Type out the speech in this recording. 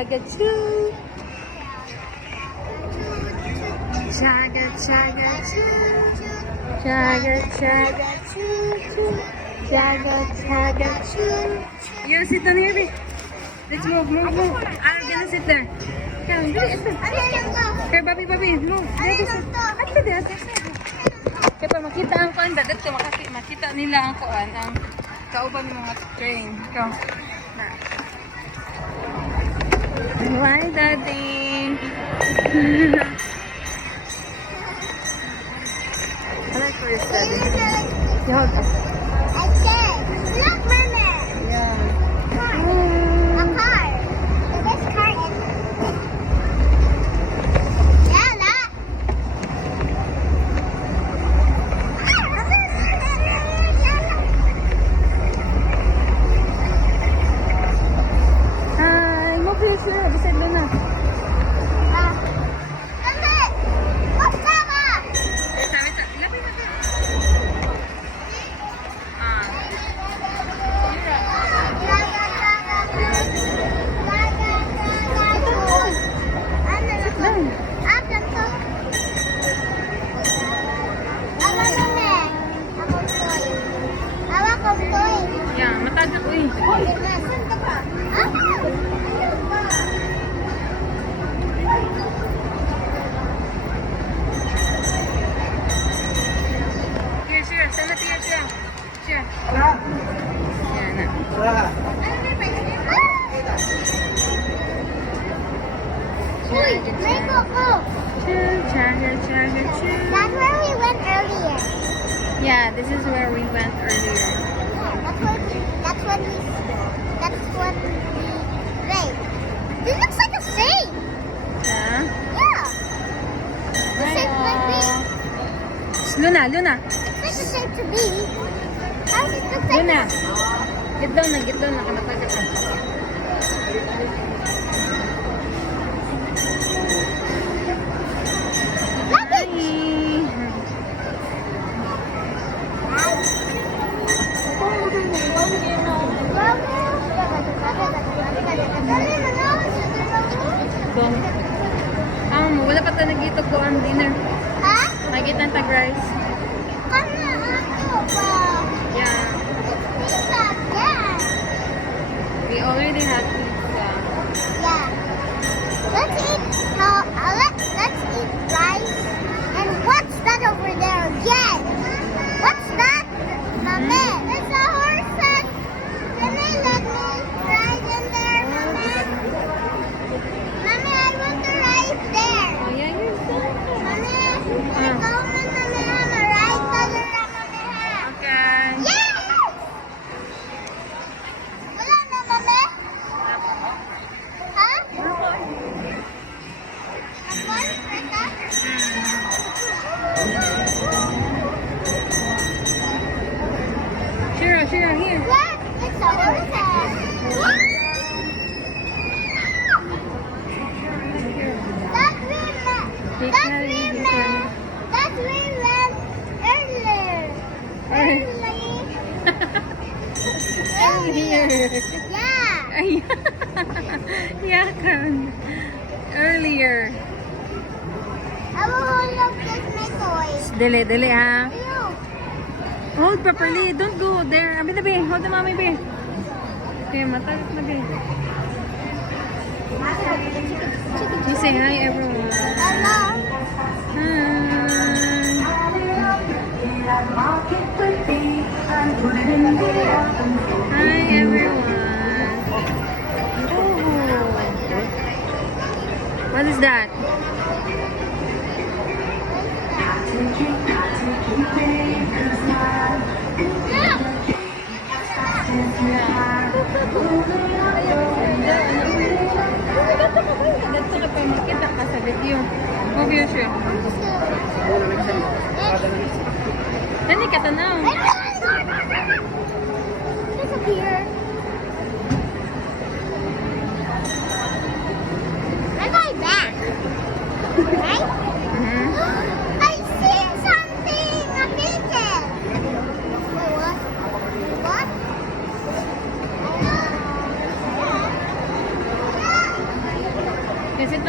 Chaga choo. Chaga chaga choo. Chaga chaga choo choo. Chaga chaga choo. You sit down here, babe. Let's move. I'm gonna sit there. Come, okay, Bobby, move. After that, kaya pa makita ang kuan, dadat ka makita nila ang kuan, ang kauban ng mga train. Ikaw. Why, Daddy? I like where you're standing. You hold up. I said, look, Mama. Yeah. A car. This car is... Yeah, that. Hi, mo please na. Beside Luna. What's that? Wait. Ilapit na. Yeah, matanda ko eh. Here, Shira. Stand up here, Shira. Shira. Yan na. Chaga, chaga, choo. That's where we went earlier. Yeah, this is where we went earlier. That's what we read. This looks like a safe. Yeah. Yeah. The safe might be. It's Luna. It's like a safe to be. How does it look like? Luna. Get down na. Kamataga ka. Wala pa ito nagito ko ang dinner. Ha? Magit ng tag-rice. Yeah. We already have pizza. Yeah. Let's eat rice. And what's that over there again? What's that? Mama. It's a horse. Can I let me ride in there, Mama? Mama, I want to ride there. Oh yeah, you're so Mama, I go with Mama, ride the Mama. okay. Yes! Wala na, Mama? Ha? Nagwan, Rita? Shira, here. What? It's a horse. That's we went earlier. Earlier. Yeah. Yeah, Karen. Earlier. I will hold up this my toys. Dali ha. You. Hold properly. Don't go there. Abi na, be. Hold the mommy, be. Okay, matagot na, be. You say hi, everyone. Hello. Hi, everyone. Oh. What is that? Dito ka pa makita ka sa video. Video siya. Dali ka tanaw. Disappear. I'm going back. Right? I see something. A beacon. Wait, what? What? Yes, ito